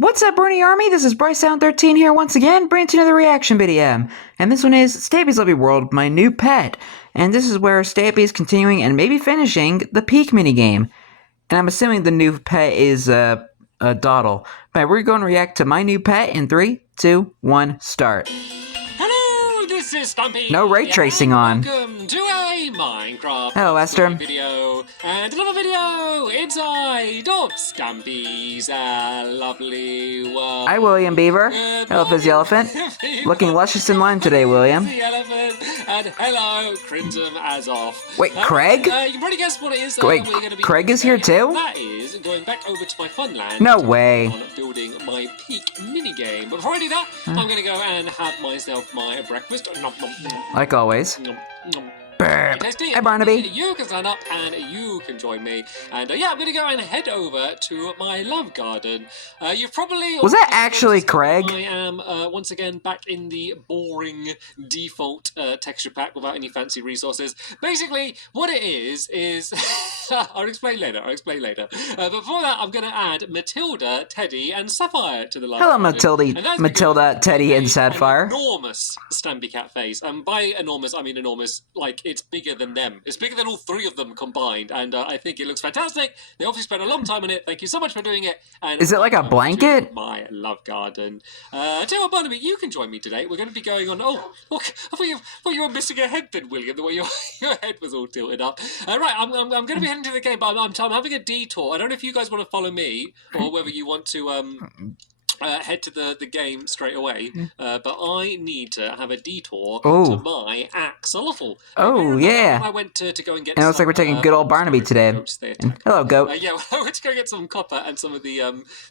What's up, Brony Army? This is BryceAllen13 here once again, bringing you another reaction video. And this one is Stampy's Lovely World, my new pet. And this is where Stampy is continuing and maybe finishing the Peak minigame. And I'm assuming the new pet is a Doddle. But we're going to react to my new pet in 3, 2, 1, start. Hello, this is Stampy. No ray tracing on. Welcome to a Minecraft Hello, Esther. video and another video inside of Stampy's lovely world. Hi, William Beaver. Hello, Fizzy Elephant. Looking luscious in line today, William. Fizzy Elephant, and hello, Crimson Azov. Wait, Craig? You can probably guess what it is. Wait, we're gonna be Craig is here too? That is going back over to my fun land. No way. On building my Peak minigame. But before I do that, I'm going to go and have myself my breakfast. Nom, nom, nom. Like always. Nom, nom. Burp. Tasty. Hey, Barnaby. You can sign up and you can join me. And yeah, I'm going to go and head over to my love garden. You've probably... Was that actually Craig? I am once again back in the boring default texture pack without any fancy resources. Basically, what it is... I'll explain later. But before that, I'm going to add Matilda, Teddy, and Sapphire to the love Hello, garden. Matilda, Teddy, and Sapphire. An enormous Stampy cat face. And by enormous, I mean enormous, like, it's bigger than them. It's bigger than all three of them combined, and I think it looks fantastic. They obviously spent a long time on it. Thank you so much for doing it. And is it like a blanket? My love garden. Tell you what, Barnaby, you can join me today. We're going to be going on... Oh, look, I thought you were missing a head then, William, the way your head was all tilted up. Right, I'm going to be heading to the game, but I'm having a detour. I don't know if you guys want to follow me, or whether you want to... head to the game straight away, but I need to have a detour to my axolotl. Oh, yeah. I went to go and get. And it looks like we're taking good old Barnaby today. Hello, goat. Yeah, I went to go get some copper and some of the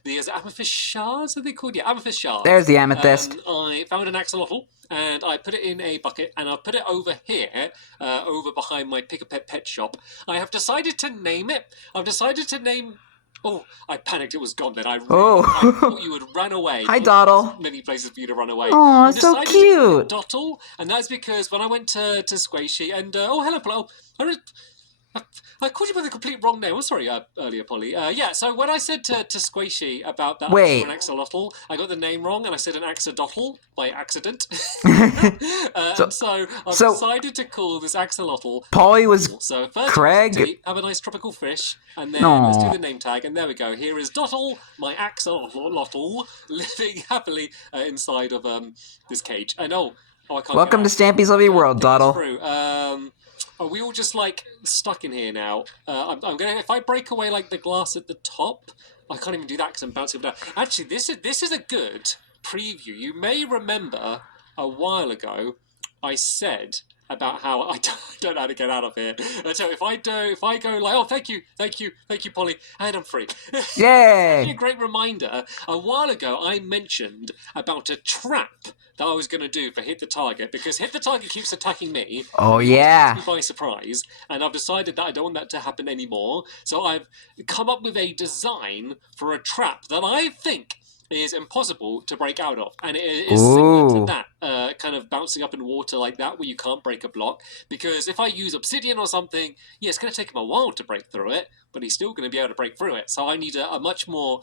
is it amethyst shards? Are they called? Yeah, amethyst shards. There's the amethyst. I found an axolotl and I put it in a bucket and I put it over here, over behind my Pick-a-Pet pet shop. I have decided to name it. I've decided to name. Oh, I panicked. It was gone then. I thought you had run away. Hi, Doddle. Many places for you to run away. Oh, so cute. Dottle, and that's because when I went to Squishy and oh, hello, Flo. I called you by the complete wrong name. I'm sorry earlier, Polly. Yeah, so when I said to Squishy about that an axolotl, I got the name wrong and I said an axolotl by accident. So I've decided to call this axolotl Polly was so first Craig. Have a nice tropical fish, and then let's do the name tag, and there we go. Here is Dottle, my axolotl, living happily inside of this cage. And I can't. Welcome to Stampy's Lovely World, Doddle. Are we all just like stuck in here now? I'm gonna, if I break away like the glass at the top, I can't even do that because I'm bouncing down. Actually, this is a good preview. You may remember a while ago I said about how I don't know how to get out of here. So if I go like, oh, thank you, Polly, and I'm free. Yay! A great reminder. A while ago, I mentioned about a trap that I was going to do for Hit the Target, because Hit the Target keeps attacking me. Oh, yeah. Me by surprise, and I've decided that I don't want that to happen anymore. So I've come up with a design for a trap that I think is impossible to break out of, and it is similar to that kind of bouncing up in water like that, where you can't break a block, because if I use obsidian or something, yeah, it's going to take him a while to break through it, but he's still going to be able to break through it. So I need a much more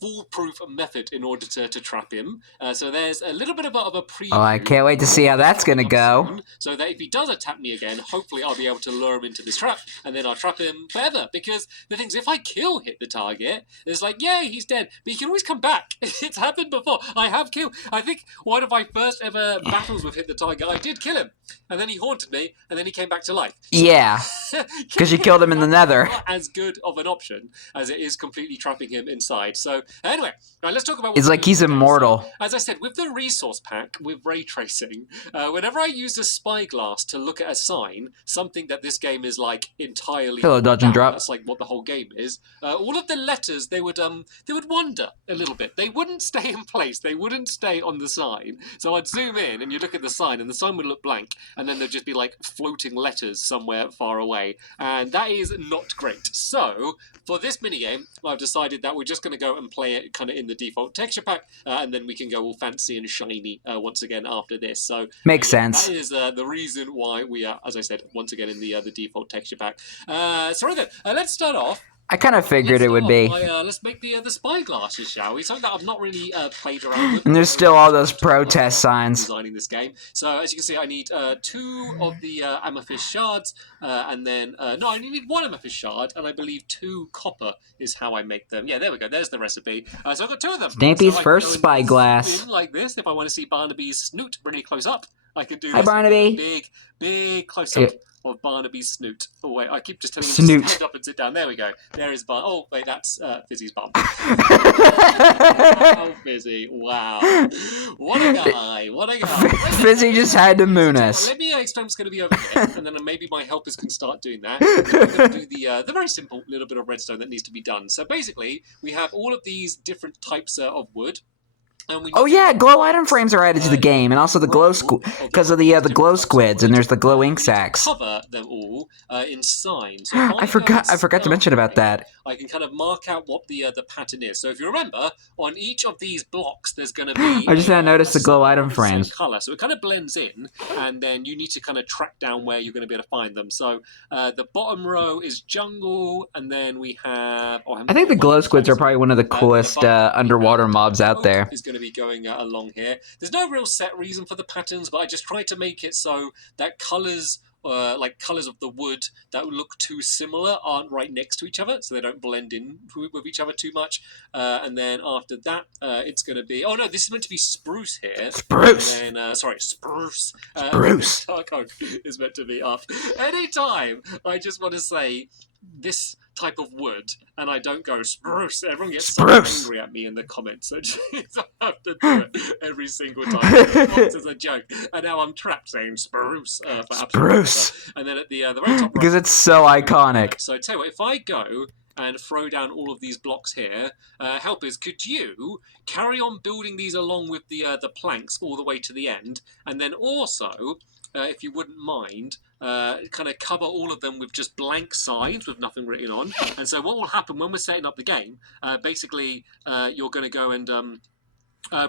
foolproof method in order to trap him. So there's a little bit of a preview. Oh, I can't wait to see how that's going to go. So that if he does attack me again, hopefully I'll be able to lure him into this trap, and then I'll trap him forever. Because the thing is, if I Hit the Target, it's like, yay, he's dead. But he can always come back. It's happened before. I have killed. I think one of my first ever battles with Hit the Target, I did kill him. And then he haunted me, and then he came back to life. So, yeah. Because you killed him in the nether. Not as good of an option as it is completely trapping him inside. So anyway, right, let's talk about it's like he's immortal. So, as I said, with the resource pack, with ray tracing, whenever I use a spyglass to look at a sign, something that this game is like entirely... Hello, dodge and drop. That's like what the whole game is. All of the letters, they would wander a little bit. They wouldn't stay in place. They wouldn't stay on the sign. So I'd zoom in and you look at the sign and the sign would look blank, and then there'd just be like floating letters somewhere far away, and that is not great. So for this minigame, I've decided that we're just going to go and play it kind of in the default texture pack, and then we can go all fancy and shiny once again after this. So makes sense. That is the reason why we are, as I said, once again in the default texture pack. So right then, let's start off I kind of figured it would be. Let's make the spyglasses, shall we? Something that I've not really played around with. And there's still all those protest signs. Designing this game. So as you can see, I need 2 of the amethyst shards, and then no, I only need 1 amethyst shard, and I believe 2 copper is how I make them. Yeah, there we go. There's the recipe. So I've got 2 of them. Stampy's so first spyglass. Like this, if I want to see Barnaby's snoot really close up, I could do Hi, Barnaby. Big close up. Of Barnaby's snoot. Oh wait, I keep just telling him to stand up and sit down. There we go. There is Barnaby. Oh wait, that's Fizzy's bum. Oh, Fizzy! Wow, what a guy! What a guy! Fizzy just had to moon us. Let me explain what's going to be over here, and then maybe my helpers can start doing that. I'm going to do the very simple little bit of redstone that needs to be done. So basically, we have all of these different types of wood. Oh yeah, glow item frames are added to the game, and also the glow because of the glow squids, and there's the glow ink sacks. Cover them all in signs. So I forgot to mention about that. I can kind of mark out what the pattern is. So if you remember, on each of these blocks, there's going to be. I just now noticed the glow item frames. Color, so it kind of blends in, and then you need to kind of track down where you're going to be able to find them. So the bottom row is jungle, and then we have. Oh, I think the glow squids are probably one of the coolest underwater mobs out there. Is going to be going along here. There's no real set reason for the patterns, but I just tried to make it so that colors. Like colours of the wood that look too similar aren't right next to each other, so they don't blend in with each other too much. And then after that, it's going to be... Oh, no, this is meant to be spruce here. Spruce! And then, sorry, spruce. Spruce! Charcoal is meant to be up. Anytime I just want to say this type of wood, and I don't go spruce. Everyone gets so angry at me in the comments. So I have to do it every single time. It's as a joke. And now I'm trapped saying spruce for spruce. And then at the very top because it's so iconic. So I tell you what, if I go and throw down all of these blocks here, helpers, could you carry on building these along with the planks all the way to the end, and then also, if you wouldn't mind, kind of cover all of them with just blank signs with nothing written on. And so what will happen when we're setting up the game, basically you're going to go and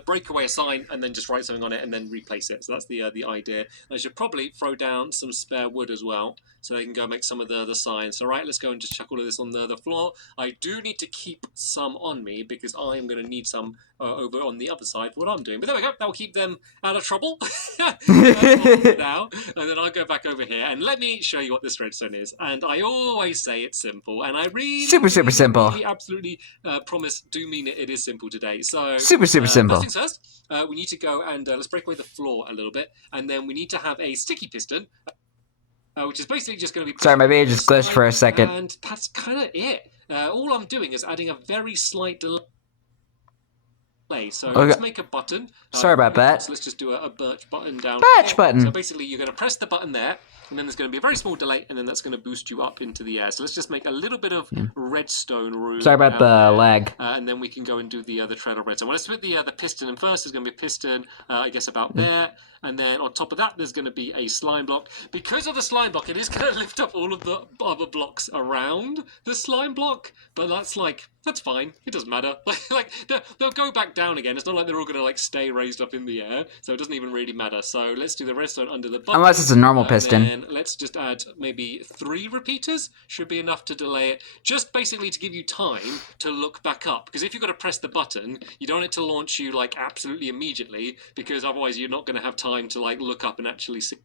break away a sign and then just write something on it and then replace it. So that's the idea. I should probably throw down some spare wood as well, so they can go make some of the signs. So right, let's go and just chuck all of this on the floor. I do need to keep some on me because I am going to need some over on the other side for what I'm doing. But there we go. That will keep them out of trouble now. And then I'll go back over here and let me show you what this redstone is. And I always say it's simple, and I really super simple. Really, absolutely promise, do mean it. It is simple today. So super simple. First things first, we need to go and let's break away the floor a little bit, and then we need to have a sticky piston, which is basically just going to be... Sorry, my video just glitched for a second. And that's kind of it. All I'm doing is adding a very slight delay. So let's make a button. Sorry about that. So let's just do a birch button down. Birch button. So basically you're going to press the button there, and then there's going to be a very small delay, and then that's going to boost you up into the air. So let's just make a little bit of redstone room. Sorry about the lag. And then we can go and do the trail of redstone. Well, let's put the piston in first. There's going to be a piston, I guess about there. And then on top of that, there's going to be a slime block. Because of the slime block, it is going to lift up all of the other blocks around the slime block. But that's fine. It doesn't matter. They'll go back down again. It's not like they're all going to stay raised up in the air. So it doesn't even really matter. So let's do the redstone under the button. Unless it's a normal piston. And let's just add maybe 3 repeaters. Should be enough to delay it. Just basically to give you time to look back up. Because if you've got to press the button, you don't want it to launch you absolutely immediately. Because otherwise you're not going to have time to look up and actually see.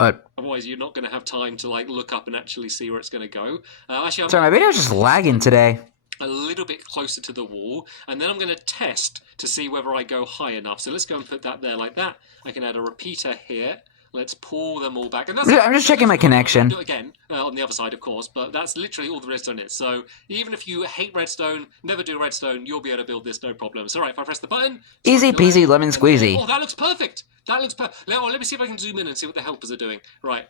Otherwise, you're not going to have time to look up and actually see where it's going to go. Actually, sorry, my video's just lagging today. A little bit closer to the wall, and then I'm going to test to see whether I go high enough. So let's go and put that there like that. I can add a repeater here. Let's pull them all back. And I'm just checking my connection. Do it again on the other side, of course, but that's literally all the redstone is. So even if you hate redstone, never do redstone, you'll be able to build this, no problem. So right, if I press the button... Easy peasy lemon squeezy. Oh, that looks perfect. That looks perfect. Let me see if I can zoom in and see what the helpers are doing. Right.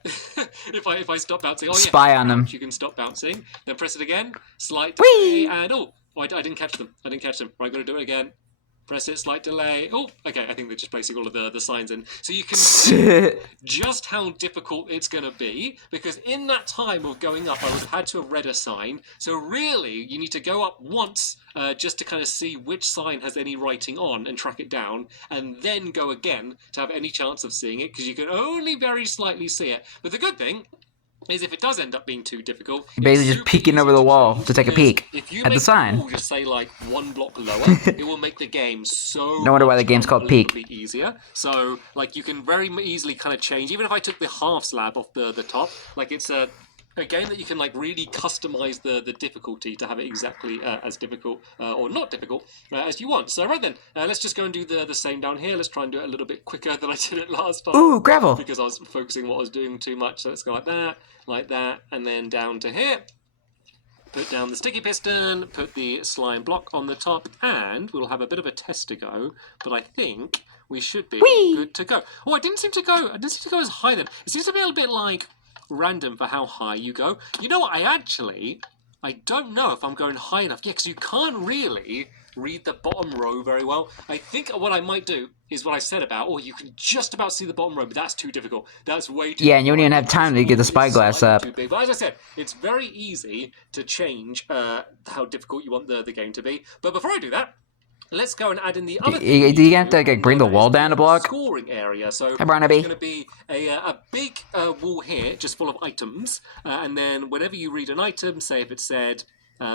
if I stop bouncing... Oh, yeah. Spy on them. You can stop bouncing. Then press it again. Slight delay. And I didn't catch them. Right, I'm going to do it again. Press it, slight delay. Oh, okay, I think they're just placing all of the signs in. So you can see just how difficult it's going to be, because in that time of going up, I would have had to have read a sign. So really, you need to go up once just to kind of see which sign has any writing on and track it down, and then go again to have any chance of seeing it, because you can only very slightly see it. But the good thing is if it does end up being too difficult, You're basically it's just super peeking over easy the to wall change, to take a because peek if you at the make sign. the wall just say like 1 block lower, it will make the game so No wonder why the much game's called Peak. unbelievably easier. So like you can very easily kind of change, even if I took the half slab off the top, like it's a game that you can like really customize the difficulty to have it exactly as difficult or not difficult as you want. So right then, let's just go and do the same down here. Let's try and do it a little bit quicker than I did it last time. Ooh, gravel. Because I was focusing on what I was doing too much. So let's go like that, and then down to here. Put down the sticky piston, put the slime block on the top, and we'll have a bit of a test to go, but I think we should be good to go. Oh, I didn't seem to go as high then. It seems to be a little bit like random for how high you go. You know what, I don't know if I'm going high enough. Yeah, because you can't really read the bottom row very well. I think what I might do is what I said about, you can just about see the bottom row, but that's too difficult. That's way too Yeah, and you wouldn't even have time to get the spyglass up. too big. But as I said, it's very easy to change how difficult you want the game to be. But before I do that, let's go and add in the other thing. Do you have to like, bring the wall down a block? Scoring area. So Hi, Barnaby. it's going to be a big wall here, just full of items, and then whenever you read an item, say if it said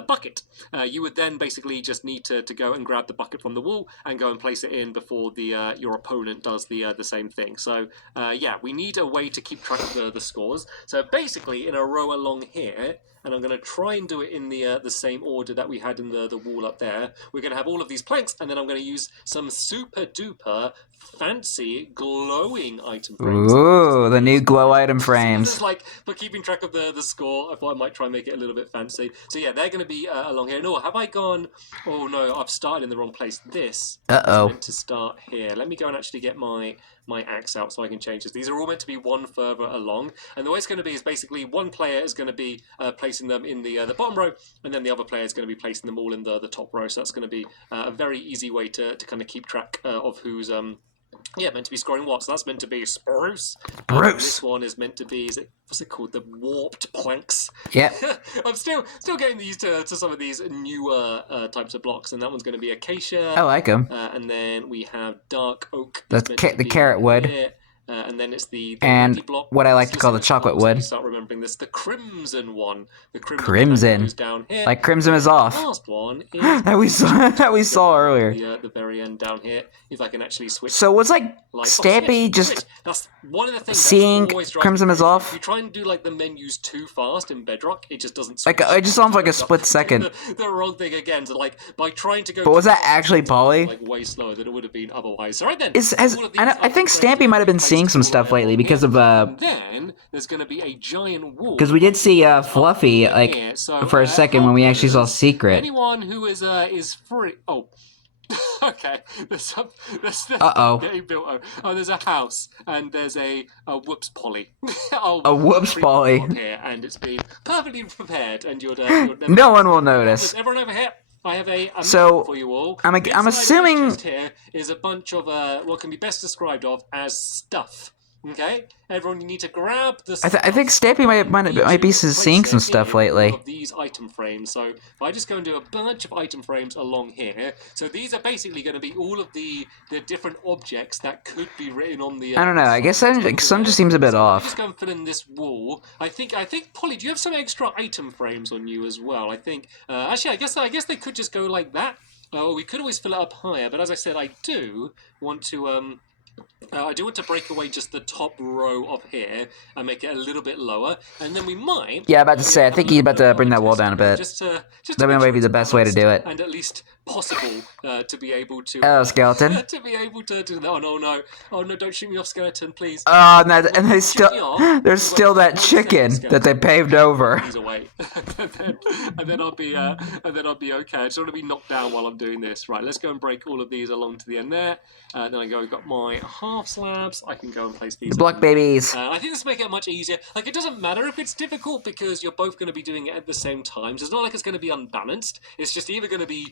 bucket, you would then basically just need to go and grab the bucket from the wall and go and place it in before the your opponent does the same thing. So yeah, we need a way to keep track of the scores. So basically in a row along here, and I'm going to try and do it in the same order that we had in the wall up there. We're going to have all of these planks, and then I'm going to use some super duper fancy glowing item frames. Ooh, the new glow item frames. So this is like for keeping track of the score. I thought I might try and make it a little bit fancy. So yeah, they're going to be along here. No, have I gone? Oh no, I've started in the wrong place. This is meant to start here. Let me go and actually get my axe out so I can change this. These are all meant to be one further along, and the way it's going to be is basically one player is going to be placing them in the bottom row, and then the other player is going to be placing them all in the top row. So that's going to be a very easy way to kind of keep track of who's meant to be scoring what. So that's meant to be Spruce. This one is meant to be, what's it called? The warped planks. Yeah. I'm still getting used to some of these newer types of blocks, and that one's going to be acacia. I like them. And then we have dark oak. The carrot wood. And then it's the and block. What I like to call the chocolate wood. Start remembering this. The crimson one. The crimson goes down here. Like crimson is off. The last one is that we saw earlier. The very end down here. If I can actually switch. So was Stampy just that's one of the things seeing crimson is off? If you try and do like the menus too fast in Bedrock, it just doesn't. Like it just sounds like a split second. The wrong thing again. So like by trying to go. But was that actually Polly? Like way slower than it would have been otherwise. So right then. I think Stampy might have been seeing some stuff lately because of Then there's going to be a giant wall. Because we did see Fluffy for a second when we actually saw Secret. Anyone who is free. Oh. Okay. There's there's a house and there's a whoops Polly. A whoops Polly. Here, and it's been perfectly prepared, and you're no one will notice. Everyone over here. I have a so for you all. I'm assuming here is a bunch of what can be best described as stuff. Okay, everyone, you need to grab the stuff. I think Stampy might be seeing some stuff lately. Of these item frames. So if I just go and do a bunch of item frames along here, so these are basically going to be all of the different objects that could be written on the. I don't know. I guess some just seems a bit off. Just go and fill in this wall. I think Polly, do you have some extra item frames on you as well? I think actually, I guess they could just go like that. We could always fill it up higher, but as I said, I do want to I do want to break away just the top row of here and make it a little bit lower, and then we might. Yeah, about to say. I think he's about to bring that wall down a bit. That might be the best way to do it. And at least possible to be able to. Hello, skeleton. To be able to do that. Oh no! Don't shoot me off, skeleton, please. Oh no! And there's still that chicken that they paved over. He's away, and then I'll be okay. I just want to be knocked down while I'm doing this. Right, let's go and break all of these along to the end there. Then I've got my half slabs. I can go and place these. The block babies. I think this will make it much easier. Like, it doesn't matter if it's difficult because you're both going to be doing it at the same time. So it's not like it's going to be unbalanced. It's just either going to be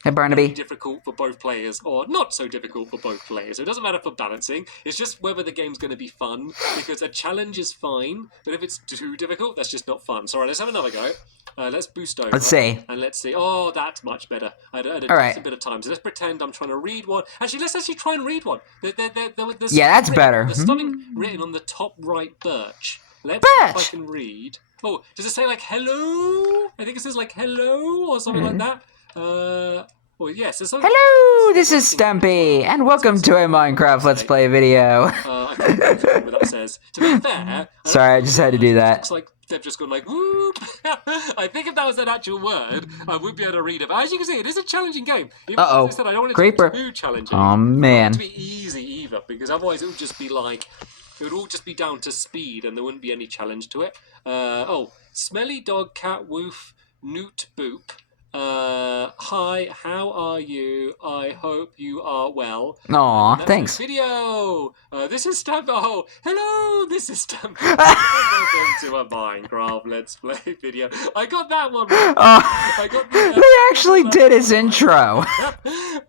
difficult for both players or not so difficult for both players. So it doesn't matter for balancing. It's just whether the game's going to be fun, because a challenge is fine, but if it's too difficult, that's just not fun. So all right, let's have another go. Let's boost over. Let's see. And let's see. Oh, that's much better. I had a bit of time. So let's pretend I'm trying to read one. Actually, let's try and read one. Yeah, that's better. There's something written on the top right birch. Let's see if I can read. Oh, does it say like hello? I think it says like hello or something like that. Well, yes. Hello, this is Stampy, and welcome to a Minecraft Let's Play video. I can't remember what that says. To be fair, Sorry, I just had to do that. It looks like they've just gone like whoop. I think if that was an actual word, I would be able to read it. But as you can see, it is a challenging game. Uh-oh. As I said, I don't want it Creeper. to be too challenging. Oh, man. I don't want it to be easy either, because otherwise it would just be like, it would all just be down to speed, and there wouldn't be any challenge to it. Smelly dog, cat, woof, newt, boop. Hi, how are you? I hope you are well. Aw, thanks. Video. This is Stampy. Oh, hello. This is Stampy. Welcome to a Minecraft Let's Play video. I got that one. I got they actually did his intro.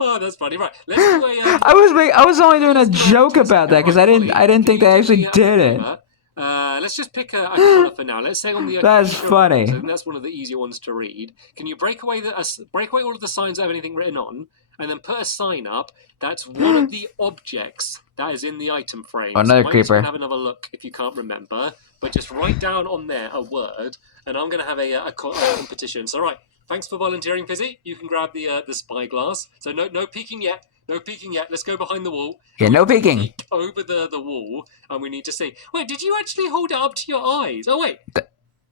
Oh, that's funny. Right, let's do a. I was only doing a joke about that because I didn't think they actually did it. Let's just pick a corner for now. Let's say on the. That's funny. I think that's one of the easier ones to read. Can you break away all of the signs that have anything written on, and then put a sign up that's one of the objects that is in the item frame. Another so creeper. Have another look if you can't remember, but just write down on there a word, and I'm going to have a competition. So right, thanks for volunteering, Fizzy. You can grab the spyglass. So no peeking yet. No peeking yet. Let's go behind the wall. Yeah, no peeking. Peek over the wall, and we need to see. Wait, did you actually hold it up to your eyes? Oh wait,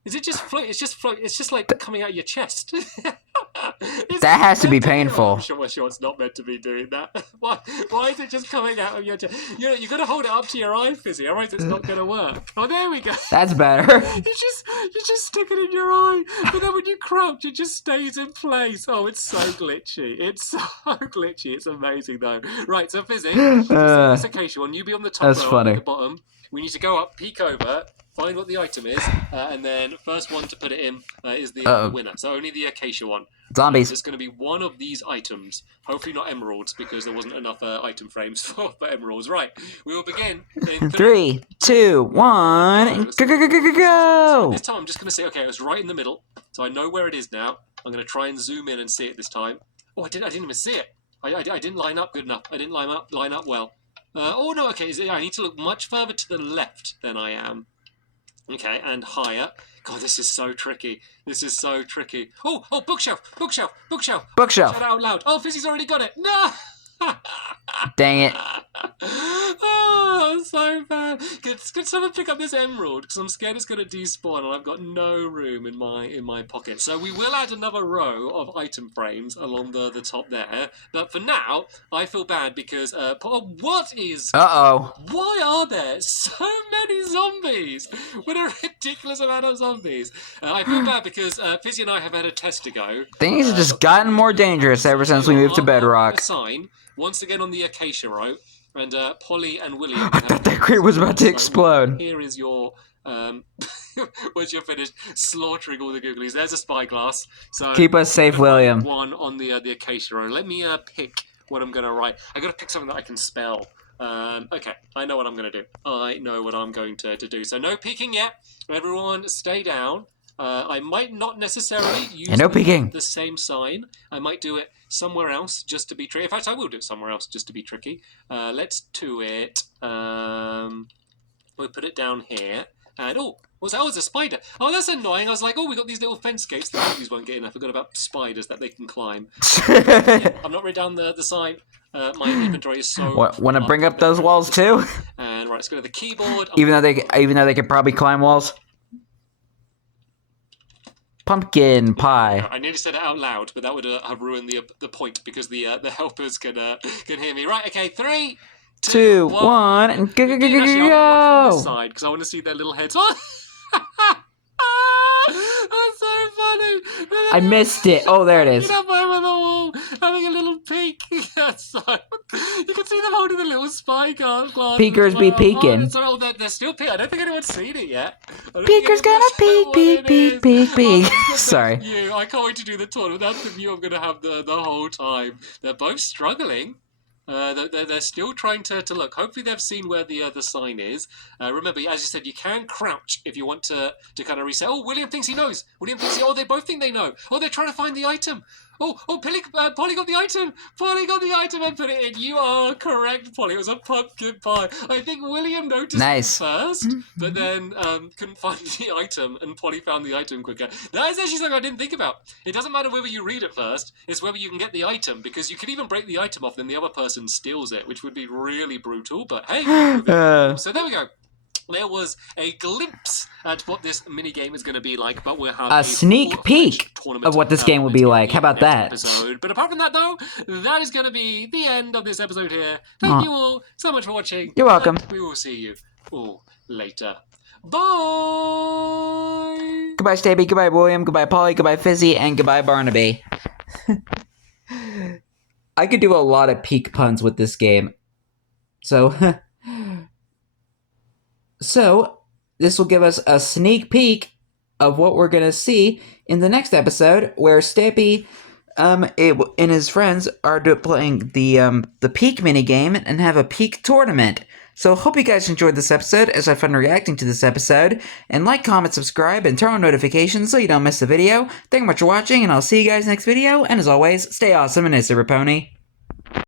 is it just float? It's just float. It's just like coming out of your chest. That has to be painful. I'm sure it's not meant to be doing that. Why is it just coming out of your chest? You got to hold it up to your eye, Fizzy. Otherwise, it's not going to work. Oh, there we go. That's better. You just stick it in your eye, but then when you crouch, it just stays in place. Oh, it's so glitchy. It's so glitchy. It's amazing though. Right, so Fizzy, this acacia one. You be on the top. That's funny. At the bottom. We need to go up, peek over, find what the item is, and then first one to put it in is the winner. So only the acacia one. Zombies. It's going to be one of these items. Hopefully not emeralds, because there wasn't enough item frames for emeralds. Right, we will begin in 3, 2, 1, go! This time I'm just going to say, okay, it was right in the middle, so I know where it is now. I'm going to try and zoom in and see it this time. Oh, I didn't even see it. I didn't line up good enough. I didn't line up well. Oh no, okay, I need to look much further to the left than I am. Okay, and higher. God, this is so tricky. This is so tricky. Oh, bookshelf. Bookshelf. Shout out loud. Oh, Fizzy's already got it. No! Dang it. Oh, so bad. Could someone pick up this emerald? Because I'm scared it's going to despawn and I've got no room in my pocket. So we will add another row of item frames along the top there. But for now, I feel bad because... what is... Uh-oh. Why are there so many zombies? What a ridiculous amount of zombies. I feel bad because Fizzy and I have had a test to go. Things have just gotten more dangerous ever since we moved to Bedrock. A sign, once again on the acacia row, and Polly and William... I thought that crate was about to explode. Here is your... once you're finished slaughtering all the googlies, there's a spyglass. So keep us safe, William. One on the acacia row. Let me pick what I'm going to write. I got to pick something that I can spell. Okay, I know what I'm going to do. I know what I'm going to do. So no peeking yet. Everyone stay down. I might not necessarily use the same sign. I might do it somewhere else just to be tricky. In fact, I will do it somewhere else just to be tricky. Let's do it. We'll put it down here. And what's that? Oh, it's a spider. Oh, that's annoying. I was like, we got these little fence gates that babies won't get in. I forgot about spiders that they can climb. Yeah, I'm not written down the sign. My inventory is so... Want to bring up those walls too? And right, let's go to the keyboard. Even though they could probably climb walls. Pumpkin pie. I nearly said it out loud, but that would have ruined the point because the helpers can hear me. Right, okay, 3, 2, 1, and go! Side because I want to see their little heads. That's so funny. I missed it. Oh, there it is. Up over the wall, having a little peek. So, you can see them holding the little spy glass. Peekers be peeking. They're still peeking. I don't think anyone's seen it yet. Peekers gonna peek. Sorry. I can't wait to do the tour. That's the view I'm going to have the whole time. They're both struggling. They're still trying to look. Hopefully they've seen where the sign is. Remember, as you said, you can crouch if you want to kind of reset. Oh, William thinks he knows. William thinks they both think they know. Oh, they're trying to find the item. Polly got the item. Polly got the item and put it in. You are correct, Polly. It was a pumpkin pie. I think William noticed Nice. it first, but then couldn't find the item, and Polly found the item quicker. That is actually something I didn't think about. It doesn't matter whether you read it first; it's whether you can get the item, because you can even break the item off, then the other person steals it, which would be really brutal. But hey, so there we go. There was a glimpse at what this minigame is going to be like, but we'll have A sneak peek of what this game will be like. How about that? Episode. But apart from that, though, that is going to be the end of this episode here. Thank you all so much for watching. You're welcome. We will see you all later. Bye! Goodbye, Stampy. Goodbye, William. Goodbye, Polly. Goodbye, Fizzy. And goodbye, Barnaby. I could do a lot of peak puns with this game. So... So, this will give us a sneak peek of what we're going to see in the next episode, where Stampy and his friends are playing the Peak minigame and have a Peak tournament. So, hope you guys enjoyed this episode, as I had fun reacting to this episode. And like, comment, subscribe, and turn on notifications so you don't miss the video. Thank you much for watching, and I'll see you guys next video. And as always, stay awesome and nice, Pony.